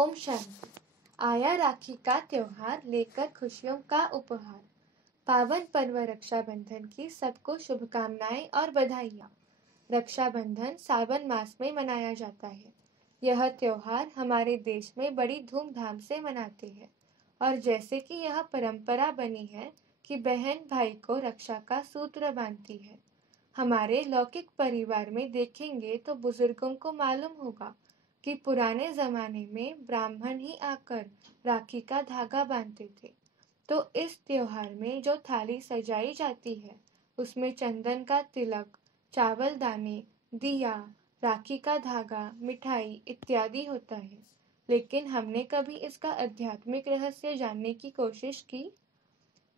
ओम शांति। आया राखी का त्योहार, लेकर खुशियों का उपहार। पावन पर्व रक्षाबंधन की सबको शुभकामनाएं और बधाइयाँ। रक्षाबंधन सावन मास में मनाया जाता है। यह त्योहार हमारे देश में बड़ी धूमधाम से मनाते हैं और जैसे कि यह परंपरा बनी है कि बहन भाई को रक्षा का सूत्र बांधती है। हमारे लौकिक परिवार में देखेंगे तो बुजुर्गों को मालूम होगा कि पुराने जमाने में ब्राह्मण ही आकर राखी का धागा बांधते थे। तो इस त्योहार में जो थाली सजाई जाती है उसमें चंदन का तिलक, चावल दाने, दिया, राखी का धागा, मिठाई इत्यादि होता है। लेकिन हमने कभी इसका आध्यात्मिक रहस्य जानने की कोशिश की?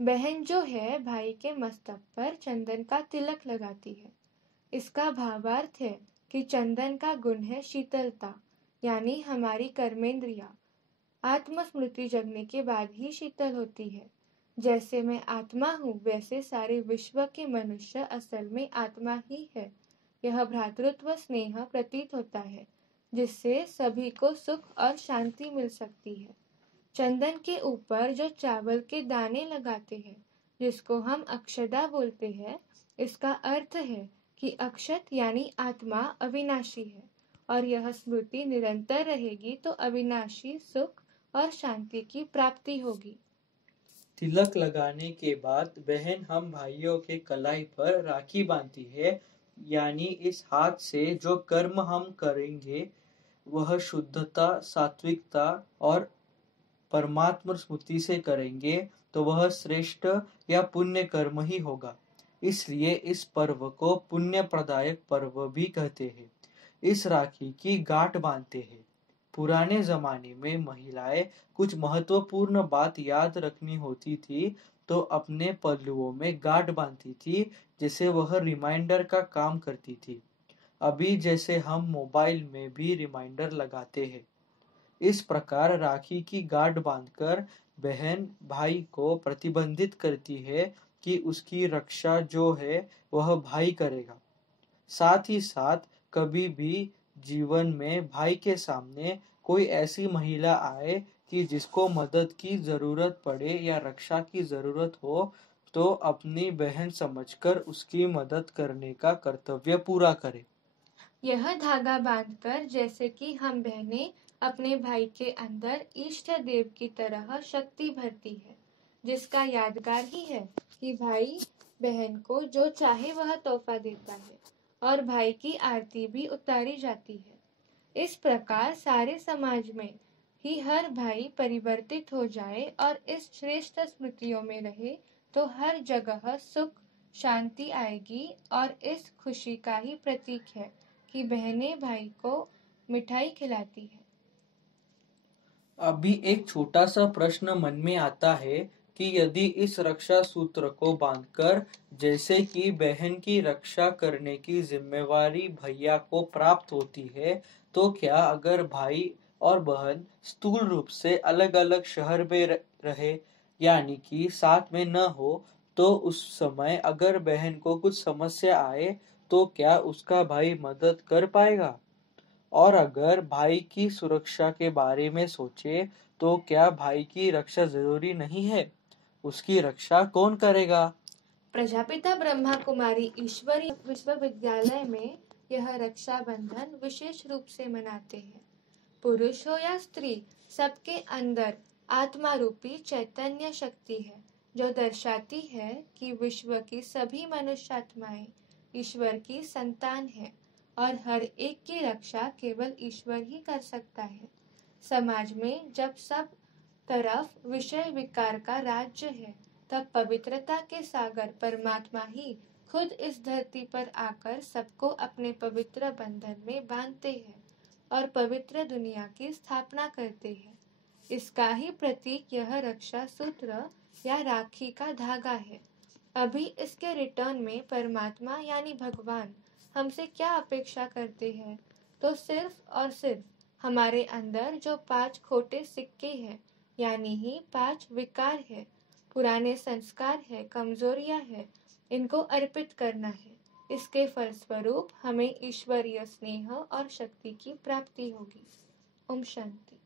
बहन जो है भाई के मस्तक पर चंदन का तिलक लगाती है। इसका भावार्थ है कि चंदन का गुण है शीतलता, यानी हमारी कर्मेंद्रियां आत्मस्मृति जगने के बाद ही शीतल होती है। जैसे मैं आत्मा हूँ वैसे सारे विश्व के मनुष्य असल में आत्मा ही है। यह भ्रातृत्व स्नेह प्रतीत होता है जिससे सभी को सुख और शांति मिल सकती है। चंदन के ऊपर जो चावल के दाने लगाते हैं जिसको हम अक्षदा बोलते हैं, इसका अर्थ है कि अक्षत यानी आत्मा अविनाशी है और यह स्मृति निरंतर रहेगी तो अविनाशी सुख और शांति की प्राप्ति होगी। तिलक लगाने के बाद बहन हम भाइयों के कलाई पर राखी बांधती है, यानी इस हाथ से जो कर्म हम करेंगे वह शुद्धता, सात्विकता और परमात्मा स्मृति से करेंगे तो वह श्रेष्ठ या पुण्य कर्म ही होगा। इसलिए इस पर्व को पुण्य प्रदायक पर्व भी कहते हैं। इस राखी की गांठ बांधते हैं। पुराने जमाने में महिलाएं कुछ महत्वपूर्ण बात याद रखनी होती थी तो अपने पल्लुओं में गांठ बांधती थी, जैसे वह रिमाइंडर का काम करती थी। अभी जैसे हम मोबाइल में भी रिमाइंडर लगाते हैं। इस प्रकार राखी की गांठ बांधकर बहन भाई को प्रतिबंधित करती है कि उसकी रक्षा जो है वह भाई करेगा। साथ ही साथ कभी भी जीवन में भाई के सामने कोई ऐसी महिला आए कि जिसको मदद की जरूरत पड़े या रक्षा की जरूरत हो तो अपनी बहन समझकर उसकी मदद करने का कर्तव्य पूरा करे। यह धागा बांधकर जैसे कि हम बहनें अपने भाई के अंदर इष्ट देव की तरह शक्ति भरती है, जिसका यादगार ही है कि भाई बहन को जो चाहे वह तोहफा देता है और भाई की आरती भी उतारी जाती है। इस प्रकार सारे समाज में ही हर भाई परिवर्तित हो जाए और इस श्रेष्ठ स्मृतियों में रहे तो हर जगह सुख शांति आएगी और इस खुशी का ही प्रतीक है कि बहनें भाई को मिठाई खिलाती है। अभी एक छोटा सा प्रश्न मन में आता है कि यदि इस रक्षा सूत्र को बांधकर जैसे कि बहन की रक्षा करने की जिम्मेवारी भैया को प्राप्त होती है, तो क्या अगर भाई और बहन स्थूल रूप से अलग अलग शहर में रहे, यानी कि साथ में न हो, तो उस समय अगर बहन को कुछ समस्या आए तो क्या उसका भाई मदद कर पाएगा? और अगर भाई की सुरक्षा के बारे में सोचे तो क्या भाई की रक्षा जरूरी नहीं है? उसकी रक्षा कौन करेगा? प्रजापिता ब्रह्मा कुमारी ईश्वरी विश्वविद्यालय में यह रक्षाबंधन विशेष रूप से मनाते हैं। पुरुष हो या स्त्री, सबके अंदर आत्मा रूपी चैतन्य शक्ति है जो दर्शाती है कि विश्व की सभी मनुष्य आत्माएं ईश्वर की संतान है और हर एक की रक्षा केवल ईश्वर ही कर सकता है। समाज में जब सब तरफ विषय विकार का राज्य है तब पवित्रता के सागर परमात्मा ही खुद इस धरती पर आकर सबको अपने पवित्र बंधन में बांधते हैं और पवित्र दुनिया की स्थापना करते हैं। इसका ही प्रतीक यह रक्षा सूत्र या राखी का धागा है। अभी इसके रिटर्न में परमात्मा यानी भगवान हमसे क्या अपेक्षा करते हैं? तो सिर्फ और सिर्फ हमारे अंदर जो 5 खोटे सिक्के हैं, यानी ही 5 विकार है, पुराने संस्कार है, कमजोरियां है, इनको अर्पित करना है। इसके फलस्वरूप हमें ईश्वरीय स्नेह और शक्ति की प्राप्ति होगी। ओम शांति।